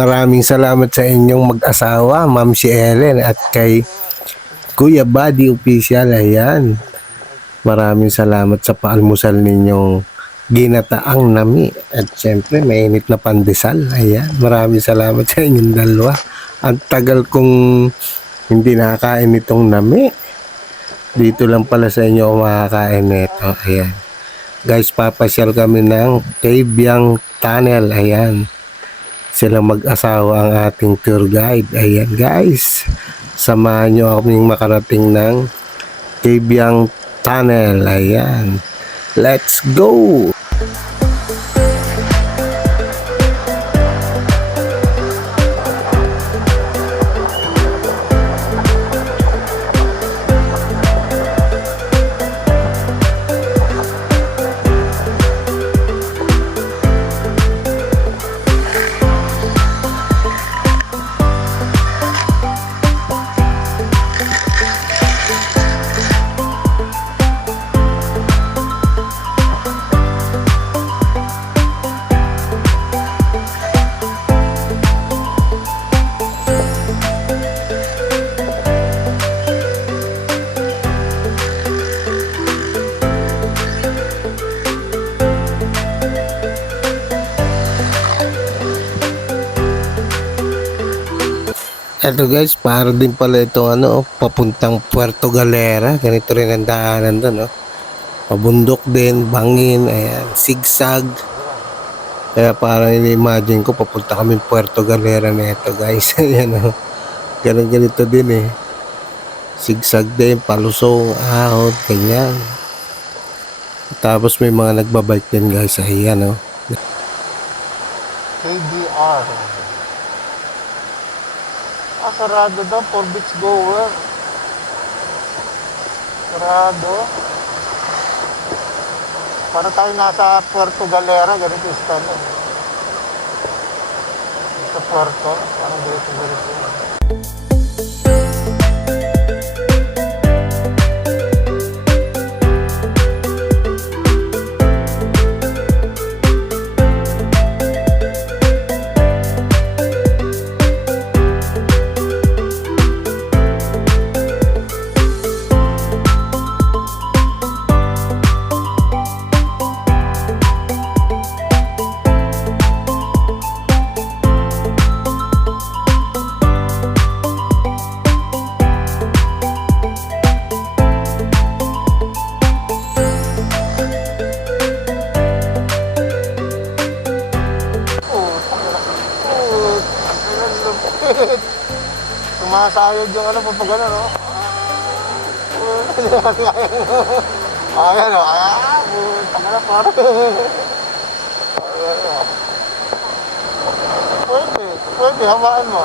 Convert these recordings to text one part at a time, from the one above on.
Maraming salamat sa inyong mag-asawa, Ma'am si Ellen at kay Kuya Buddy Official. Ayan. Maraming salamat sa paalmusal ninyong ginataang nami. At syempre, mainit na pandesal. Ayan. Maraming salamat sa inyong dalawa. Ang tagal kong hindi nakakain itong nami. Dito lang pala sa inyo ako makakain nito. Ayan. Guys, papasyal kami ng Kabyang Tunnel. Ayan. Sila mag-asawa ang ating tour guide. Ayan guys. Samahan nyo kaming makarating ng Kabyang Tunnel. Ayan. Let's go! Ito guys, para din pala itong papuntang Puerto Galera. Ganito rin ang daanan doon, no? Pabundok din, bangin, ayan, sigsag. Kaya parang ini-imagine ko, papunta kami Puerto Galera na ito guys. Ayan, no? Ganito din eh. Sigsag din, palusong, ahod, ganyan. Tapos may mga nagbabike din guys, ayan, no? KBR. Sarado daw for beach goer. Sarado. Para tayo nasa Puerto Galera, ganito yung style. Sa Puerto, parang ganito. Sumasayod yung pag no? Ayan o, puta ka na pare. Pwede, hawakan mo.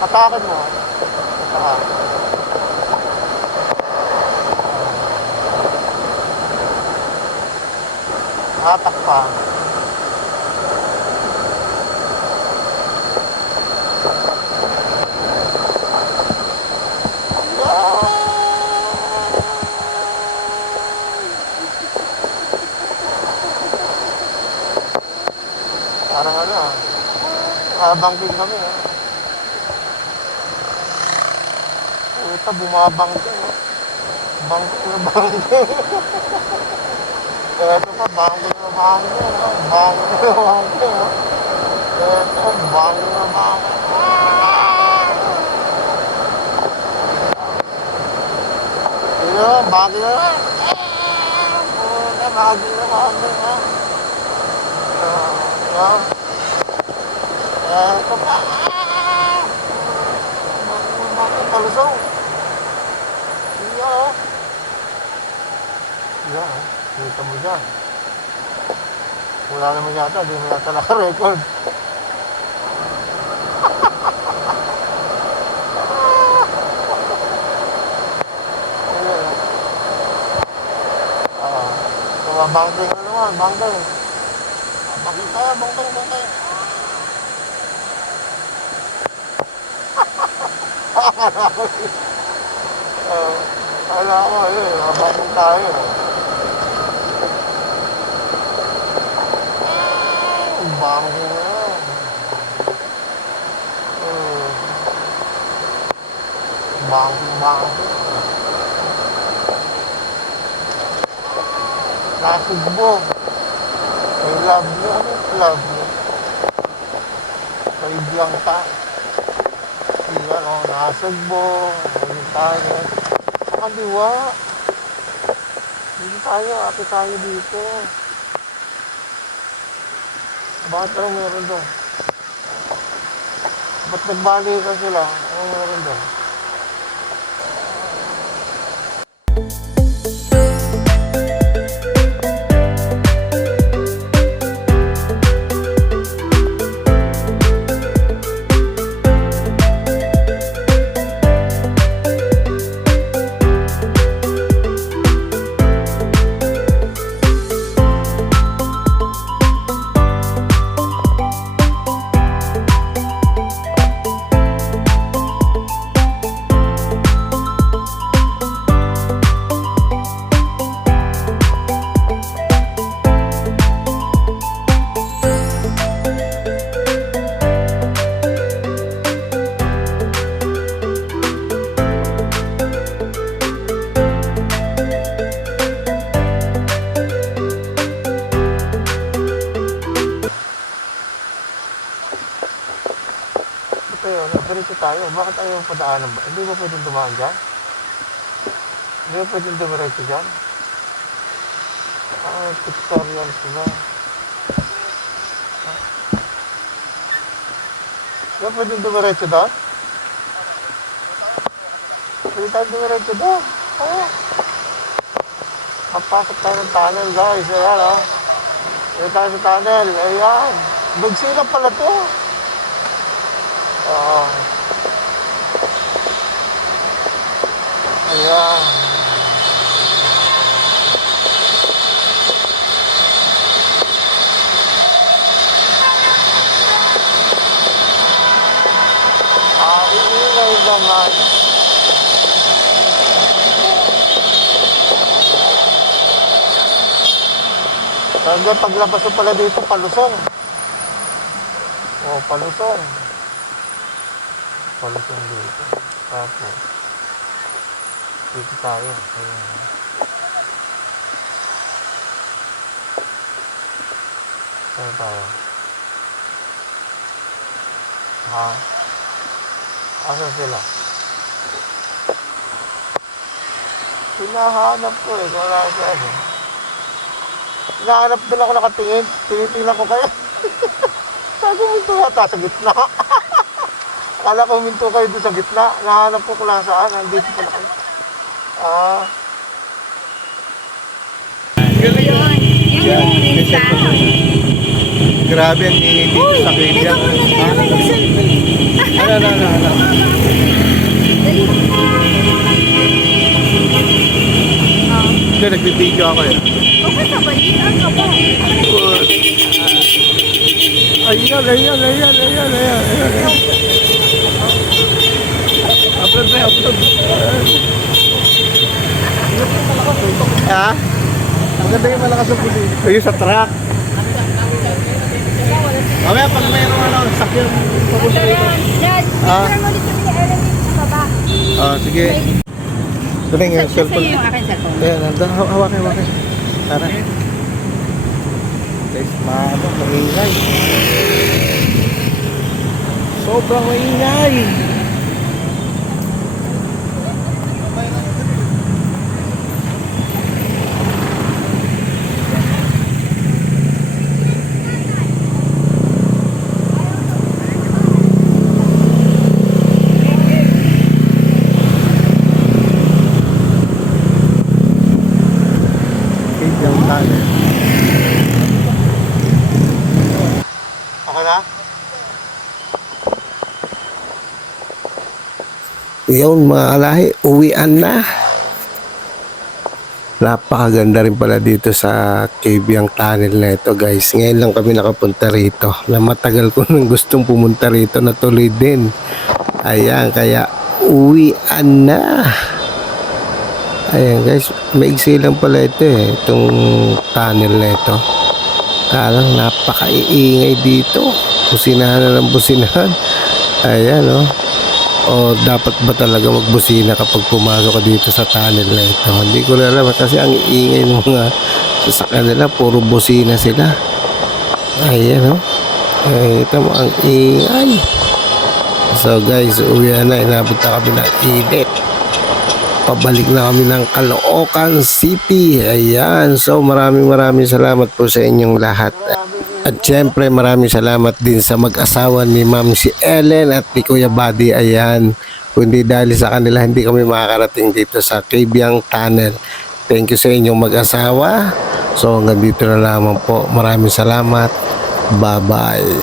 Atakin mo. Hatak pa. Parang bangking kami Puta, bumabangking. Bangking na bangking. Eto pa, bangking na bangking. Bangking na bangking. Eto, bangking na bangking. Sino, bangking na lang. Puta, bangking na bangking. Eto pa. Bakit palusong? Iya, kita mo dyan. Wala naman yata, di mo yata naka-record. Bangking na naman, bangking. Bangking tayo, bangking. Kala ko mabangking tayo. Bangking na. banging. Nasugbo. I love you. Ano yung love you? Kaibiyang tayo. Iyan o, nasugbo. Ayun tayo. Sa kaliwa. Dito tayo, api tayo dito. Bakit anong meron doon? Ba't nagbali ka sila? Anong meron doon? Diretso tayo. Bakit ayaw padaanan ba? Hindi ba pwedeng dumaan dyan? Hindi ba pwedeng dumiretso dyan? Tutorial sila. Hindi ba pwedeng dumiretso doon? Pwede tayo dumiretso doon. Oo. Papasok tayo ng tunnel, guys. Ayan, o. Pwede tayo sa tunnel. Ayan. Bagsilang pala to. Oo. Ayan. Iingay naman. Hanggang paglabas mo pala dito, palusong. Oh, palusong. Palusong dito. Tapos, dito tayo. Ayan. Saan tayo? Ha? Asan sila? Hinahanap ko eh. Wala saan eh. Hinahanap din ako nakatingin. Tinitingnan ko kayo. Sabi mo ito yata sa gitna. Akala ko minto kayo doon sa gitna. Nahanap ko kung nasaan. Nandito pala kayo. Ah. Grabe ang ingay dito sa Kenya. Ano. Hindi, nagbibideo ako eh. Okay ka ba? Iyan ka ba? Ayan. Upload. Ha? Maganda yung malakas ang pulis. Ayun sa truck. Mamaya pag mayroong sakyan papunta dito. Dad, Ah. parang ulit kami ni Ellen dito sa baba. Sige. Ito na yung cellphone. Sa'yo yung aking cellphone. Ayan, hawakin. Tara. Guys, maingay. Sobrang maingay. Okay na? Yun mga kalahi, uwian na. Napakaganda rin pala dito sa Cabiang Tunnel na ito guys. Ngayon lang kami nakapunta rito. Na matagal ko nang gustong pumunta rito na tuloy din. Ayan, kaya uwian na. Ayan guys, maigsi lang pala ito eh. Itong tunnel na ito. Kalang napakaiingay dito. Businahan na ng businahan. Ayan oh. o dapat ba talaga magbusina kapag pumasok ka dito sa tunnel na ito? Hindi ko na alam kasi ang ingay ng mga sasakyan nila, puro busina sila. Ayan, oh. Ay, ito mo ang ingay. So guys, uwi na, inabot na kami ng init. Pabalik na kami ng Caloocan City. Ayan, so maraming salamat po sa inyong lahat. At syempre maraming salamat din sa mag-asawa ni Ma'am si Ellen at ni Kuya Buddy. Ayan, kundi dahil sa kanila hindi kami makakarating dito sa Cabiang Tunnel. Thank you sa inyong mag-asawa. So hanggang dito na lamang po. Maraming salamat. Bye-bye.